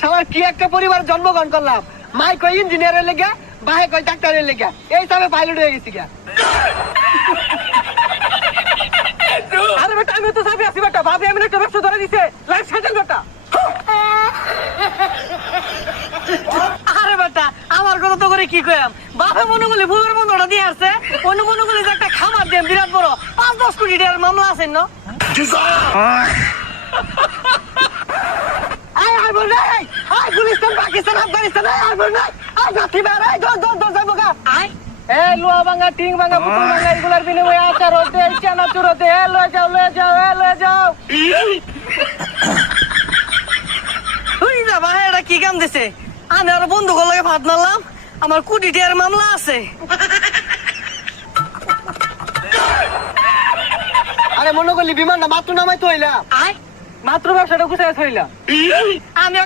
সবার কি একটা পরিবার জন্মগ্রহণ করলাম। মাই কই ইঞ্জিনিয়ারের লেগে, ভাই কই ডাক্তারের লেগে, এই হিসাবে পাইলট হয়ে গেছি গা। আরে বেটা আমি তো সাবি আছি বেটা, ভাবি আমি একটা ব্যবসা ধরে দিছে, লাইফ সেটেল বেটা। আরে বেটা আমার কথা তো করে কি কইলাম, বাপে মনে করলে ভুলের বন্ধটা দিয়ে আসছে, অন্য মনে করলে যে একটা খামার দিয়ে বিরাট বড় 5-10 কোটি টাকার মামলা আছে না। গুলিস্তান পাকিস্তান আফগানিস্তান লোহা ভাঙা টিং ভাঙা পুতুল ভাঙা এগুলার বিনিময়ে আচার হতে চানাচুর হতে লয়ে যাও লয়ে যাও লয়ে যাও। ভাই এটা কি কাম দিছে, আমি আর বন্ধু লাগে ভাত মারলাম, আমার কোটি টাকার মামলা আছে। আরে মনে করলি বিমান না মাত্র নামাই তো হইলা, মাত্র ব্যবসাটা গুছাই থইলা। আমি